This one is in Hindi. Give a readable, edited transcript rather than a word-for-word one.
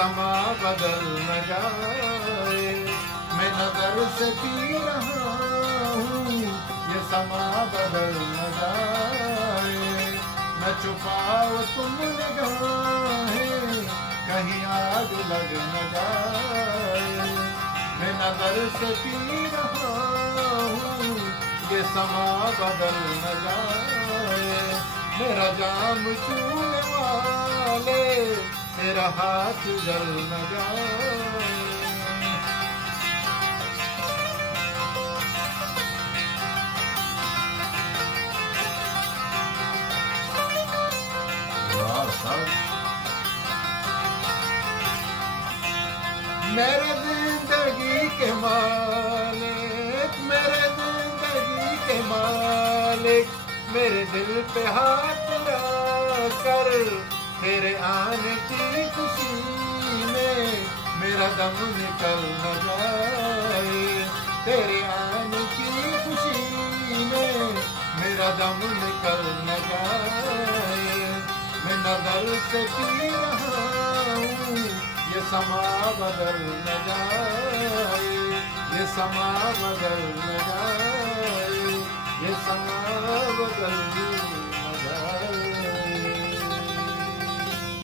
समा बदल न जाए। मैं नजर से पी रहा हूँ, ये समा बदल न जाए। मैं छुपाओ तुम निगाहें, कहीं आग लग न जाए। मैं नजर से पी रहा हूँ, ये समा बदल न जाए। मेरा जाम छूने वाले, मेरा हाथ जल न जाए। वाह साहब। मेरे जिंदगी के मालिक, मेरे जिंदगी के मालिक, मेरे दिल पे हाथ रखकर तेरे आने की खुशी में मेरा दम निकल न जाए। तेरे आने की खुशी में मेरा दम निकल न जाए। मैं नजर से पी रहा हूँ, ये समा बदल न जाए। ये समा बदल न जाए। ये समा बदल